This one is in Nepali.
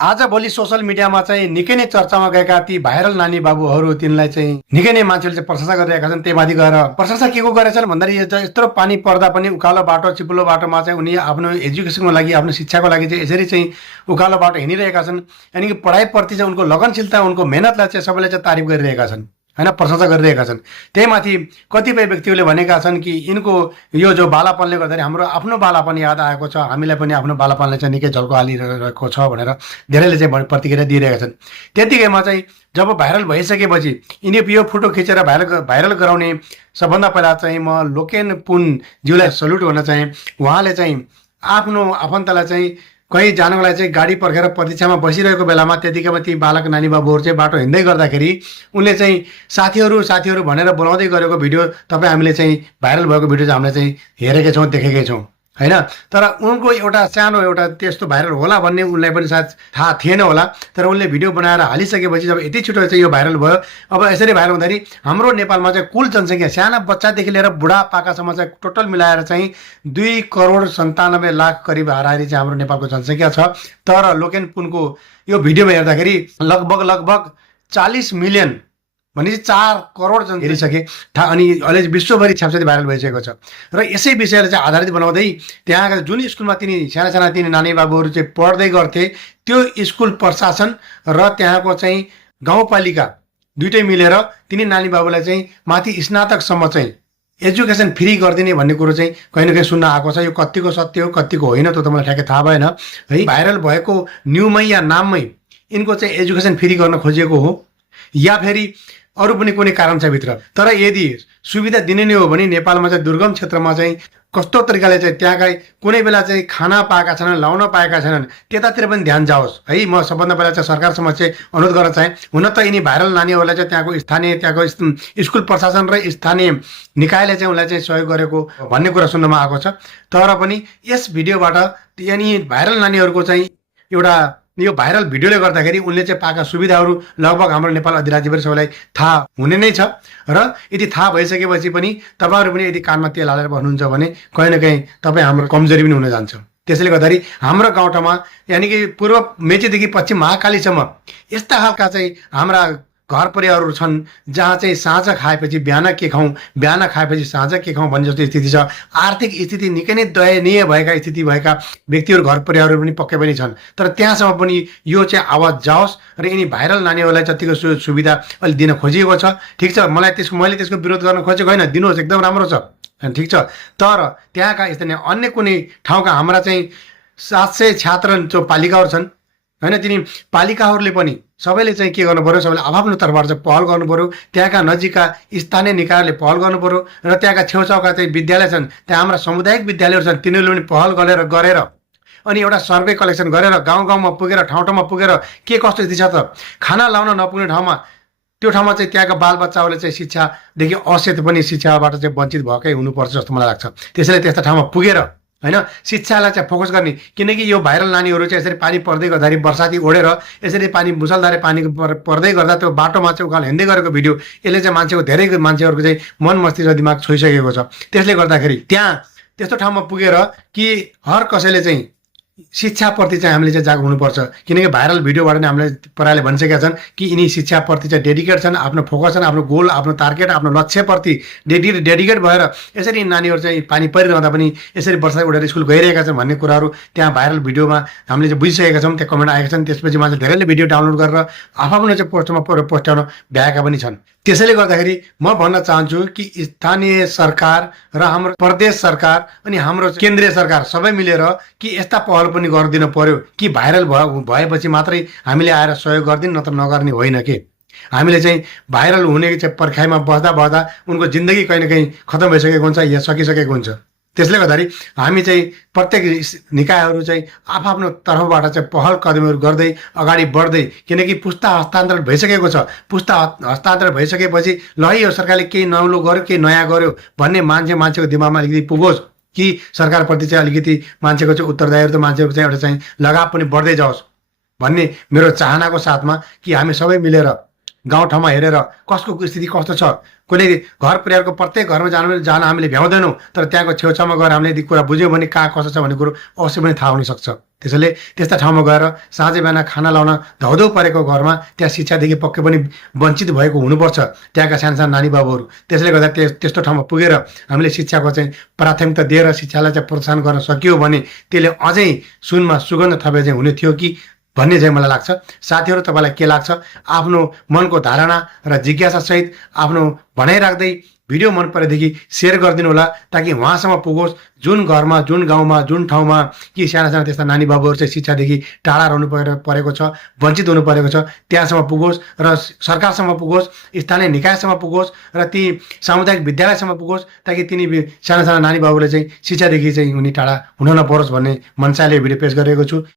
आजभोलि सोसल मिडियामा चाहिँ निकै नै चर्चामा गएका ती भाइरल नानी बाबुहरू तिनलाई चाहिँ निकै नै मान्छेले चाहिँ प्रशंसा गरिरहेका छन्। त्यही माथि गएर प्रशंसा के को गरेछन् भन्दाखेरि यत्रो पानी पर्दा पनि उकालो बाटो चिप्लो बाटोमा चाहिँ उनी आफ्नो एजुकेसनको लागि आफ्नो शिक्षाको लागि चाहिँ यसरी चाहिँ उकालो बाटो हिँडिरहेका छन्। यानि कि पढाइप्रति चाहिँ उनको लगनशीलता उनको मेहनतलाई चाहिँ सबैले चाहिँ तारिफ गरिरहेका छन् होइन, प्रशंसा गरिरहेका छन्। त्यही माथि कतिपय व्यक्तिहरूले भनेका छन् कि यिनको यो जो बालापनले गर्दाखेरि हाम्रो आफ्नो बालापन याद आएको छ, हामीलाई पनि आफ्नो बालापनलाई चाहिँ निकै झल्को हालिरहेको छ भनेर धेरैले चाहिँ प्रतिक्रिया दिइरहेका छन्। त्यतिकैमा चाहिँ जब भाइरल भइसकेपछि यिनी यो फोटो खिचेर भाइरल गराउने सबभन्दा पहिला चाहिँ म लोकेन पुनज्यूलाई सल्युट गर्न चाहेँ। उहाँले चाहिँ आफ्नो आफन्तलाई चाहिँ कहीँ जानको लागि चाहिँ गाडी पर्खेर प्रतीक्षामा बसिरहेको बेलामा त्यतिकैमा ती बालक नानी बाबुहरू चाहिँ बाटो हिँड्दै गर्दाखेरि उनले चाहिँ साथीहरू भनेर बोलाउँदै गरेको भिडियो तपाईँ हामीले चाहिँ भाइरल भएको भिडियो चाहिँ हामीले चाहिँ हेरेकै छौँ, देखेकै छौँ होइन। तर उनको एउटा सानो एउटा त्यस्तो भाइरल होला भन्ने उनलाई पनि सायद थाहा थिएन होला। तर उनले भिडियो बनाएर हालिसकेपछि जब यति छिटो चाहिँ यो भाइरल भयो, अब यसरी भाइरल हुँदाखेरि हाम्रो नेपालमा चाहिँ कुल जनसङ्ख्या साना बच्चादेखि लिएर बुढापाकासम्म चाहिँ टोटल मिलाएर चाहिँ 2,97,00,000 करिब हाराहारी चाहिँ हाम्रो नेपालको जनसङ्ख्या छ। तर लोकेन पुनको यो भिडियोमा हेर्दाखेरि लगभग 40 मिलियन भनेपछि 4 करोड जन हेरिसके अनि अहिले विश्वभरि छ्यापछ्यापी भाइरल भइसकेको छ। र यसै विषयलाई चाहिँ आधारित बनाउँदै त्यहाँका जुन स्कुलमा साना तिनी नानी बाबुहरू चाहिँ पढ्दै गर्थे त्यो स्कुल प्रशासन र त्यहाँको चाहिँ गाउँपालिका दुइटै मिलेर तिनी नानी बाबुलाई चाहिँ माथि स्नातकसम्म चाहिँ एजुकेसन फ्री गरिदिने भन्ने कुरो चाहिँ कहीँ न कहीँ सुन्न आएको छ। यो कतिको सत्य हो कतिको होइन त्यो त मलाई ठ्याक्कै थाहा भएन है। भाइरल भएको न्युमै या नाममै यिनको चाहिँ एजुकेसन फ्री गर्न खोजिएको हो या फेरि अरू पनि कुनै कारण छ भित्र। तर यदि सुविधा दिने नै हो भने नेपालमा चाहिँ दुर्गम क्षेत्रमा चाहिँ कस्तो तरिकाले चाहिँ त्यहाँका कुनै बेला चाहिँ खाना पाएका छैनन्, लाउन पाएका छैनन्, त्यतातिर पनि ध्यान जाओस् है। म सबभन्दा पहिला चाहिँ सरकारसम्म चाहिँ अनुरोध गर्न चाहेँ। हुन त यिनी भाइरल नानीहरूलाई चाहिँ त्यहाँको स्कुल प्रशासन र स्थानीय निकायले चाहिँ उनलाई चाहिँ सहयोग गरेको भन्ने कुरा सुन्नमा आएको छ। तर पनि यस भिडियोबाट यानि भाइरल नानीहरूको चाहिँ एउटा यो भाइरल भिडियोले गर्दाखेरि उनले चाहिँ पाएका सुविधाहरू लगभग हाम्रो नेपाल अधिराज्यभरि सबैलाई थाहा हुने नै छ। र यदि थाहा भइसकेपछि पनि तपाईँहरू पनि यदि कानमा तेल हालेर बस्नुहुन्छ भने कहीँ न कहीँ तपाईँ हाम्रो कमजोरी पनि हुन जान्छ। त्यसैले गर्दाखेरि हाम्रो गाउँठाउँमा यानि कि पूर्व मेचीदेखि पश्चिम महाकालीसम्म यस्ता खालका चाहिँ हाम्रा घर परिवारहरू छन् जहाँ चाहिँ साँझ खाएपछि बिहान के खाउँ, बिहान खाएपछि साँझ के खाउँ भन्ने जस्तो स्थिति छ। आर्थिक स्थिति निकै नै दयनीय भएका स्थिति भएका व्यक्तिहरू घर परिवारहरू पनि पक्कै पनि छन्। तर त्यहाँसम्म पनि यो चाहिँ आवाज जाओस् र यिनी भाइरल नानीहरूलाई जतिको सुविधा अहिले दिन खोजिएको छ ठिक छ। मैले त्यसको विरोध गर्न खोजेको होइन, दिनुहोस्, एकदम राम्रो छ, ठिक छ। तर त्यहाँका स्थानीय अन्य कुनै ठाउँका हाम्रा चाहिँ 700 छात्र जो पालिकाहरू छन् होइन, तिनी पालिकाहरूले पनि सबैले चाहिँ के गर्नु पऱ्यो, सबैले आफ्नो तर्फबाट चाहिँ पहल गर्नु पऱ्यो। त्यहाँका नजिकका स्थानीय निकायले पहल गर्नु पऱ्यो र त्यहाँका छेउछाउका चाहिँ विद्यालय छन्, त्यहाँ हाम्रा सामुदायिक विद्यालयहरू छन्, तिनीहरूले पनि पहल गरेर अनि एउटा सर्वे कलेक्सन गरेर गाउँमा पुगेर ठाउँमा पुगेर के कस्तो स्थिति छ त खाना लाउन नपुग्ने ठाउँमा त्यो ठाउँमा चाहिँ त्यहाँका बालबच्चाहरूले चाहिँ शिक्षादेखि असेत पनि शिक्षाबाट चाहिँ वञ्चित भएकै हुनुपर्छ जस्तो मलाई लाग्छ। त्यसैले त्यस्ता ठाउँमा पुगेर होइन शिक्षालाई चाहिँ फोकस गर्ने। किनकि यो भाइरल नानीहरू चाहिँ यसरी पानी पर्दै गर्दाखेरि बर्साती ओढेर यसरी पानी मुसलधारे पानी पर्दै गर्दा त्यो बाटोमा चाहिँ उकालो हिँड्दै गरेको भिडियो यसले चाहिँ धेरै मान्छेहरूको चाहिँ मन मस्तिष्क दिमाग छोइसकेको छ। त्यसले गर्दाखेरि त्यहाँ त्यस्तो ठाउँमा पुगेर कि हर कसैले चाहिँ शिक्षाप्रति चाहिँ हामीले चाहिँ जागरुक हुनुपर्छ। किनकि भाइरल भिडियोबाट नै हामीले प्रायले भनिसकेका छन् कि यिनी शिक्षाप्रति चाहिँ डेडिकेट छन्, आफ्नो फोकस छन्, आफ्नो गोल, आफ्नो टार्गेट, आफ्नो लक्ष्यप्रति डेडिकेट भएर यसरी नानीहरू चाहिँ पानी परिरहँदा पनि यसरी वर्षा उडेर स्कुल गइरहेका छन् भन्ने कुराहरू त्यहाँ भाइरल भिडियोमा हामीले चाहिँ बुझिसकेका छौँ। त्यहाँ कमेन्ट आएका छन्, त्यसपछि मान्छे धेरैले भिडियो डाउनलोड गरेर आफ्नो चाहिँ पोस्टमा पोस्टाउन भ्याएका पनि छन्। त्यसैले गर्दाखेरि म भन्न चाहन्छु कि स्थानीय सरकार र हाम्रो प्रदेश सरकार अनि हाम्रो केन्द्रीय सरकार सबै मिलेर कि यस्ता पहल पनि गरिदिनु पर्यो कि भाइरल भएपछि मात्रै हामीले आएर सहयोग गरिदिनु, नत्र नगर्ने होइन। कि हामीले चाहिँ भाइरल हुने चाहिँ पर्खाइमा बस्दा उनको जिन्दगी कहीँ न कहीँ खतम भइसकेको हुन्छ या सकिसकेको हुन्छ। त्यसले गर्दाखेरि हामी चाहिँ प्रत्येक निकायहरू चाहिँ आफ्नो तर्फबाट चाहिँ पहल कदमहरू गर्दै अगाडि बढ्दै, किनकि पुस्ता हस्तान्तरण भइसकेको छ। पुस्ता हस्तान्तरण भइसकेपछि ल यो सरकारले केही नौलो गर्यो केही नयाँ गर्यो भन्ने मान्छेको दिमागमा अलिकति पुगोस् कि सरकारप्रति चाहिँ अलिकति मान्छेको चाहिँ उत्तरदायित्व, मान्छेको चाहिँ एउटा चाहिँ लगाव पनि बढ्दै जाओस् भन्ने मेरो चाहनाको साथमा कि हामी सबै मिलेर गाउँठाउँमा हेरेर कसको स्थिति कस्तो छ, कुनै घर परिवारको प्रत्येक घरमा जान हामीले भ्याउँदैनौँ, तर त्यहाँको छेउछाउमा गएर हामीले यदि कुरा बुझ्यौँ भने कहाँ कसो छ भन्ने कुरो अवश्य पनि थाहा हुनसक्छ। त्यसैले त्यस्ता ठाउँमा गएर साँझ बिहान खाना लाउन धौधौ परेको घरमा त्यहाँ शिक्षादेखि पक्कै पनि वञ्चित भएको हुनुपर्छ त्यहाँका साना नानी बाबुहरू। त्यसले गर्दा त्यस्तो ठाउँमा पुगेर हामीले शिक्षाको चाहिँ प्राथमिकता दिएर शिक्षालाई चाहिँ प्रोत्साहन गर्न सकियो भने त्यसले अझै सुनमा सुगन्ध थपे चाहिँ हुने थियो कि भन्ने चाहिँ मलाई लाग्छ। साथीहरू, तपाईँलाई के लाग्छ? आफ्नो मनको धारणा र जिज्ञासासहित आफ्नो भनाइ राख्दै भिडियो मन परेदेखि सेयर गरिदिनु होला, ताकि उहाँसम्म पुगोस् जुन घरमा, जुन गाउँमा, जुन ठाउँमा कि साना त्यस्ता नानी बाबुहरू चाहिँ शिक्षादेखि टाढा रहनु परेको छ, वञ्चित हुनु परेको छ, त्यहाँसम्म पुगोस् र सरकारसम्म पुगोस्, स्थानीय निकायसम्म पुगोस् र ती सामुदायिक विद्यालयसम्म पुगोस्, ताकि तिनी साना नानी बाबुले चाहिँ शिक्षादेखि चाहिँ उनी टाढा हुन नपरोस् भन्ने मनसायले भिडियो पेश गरेको छु।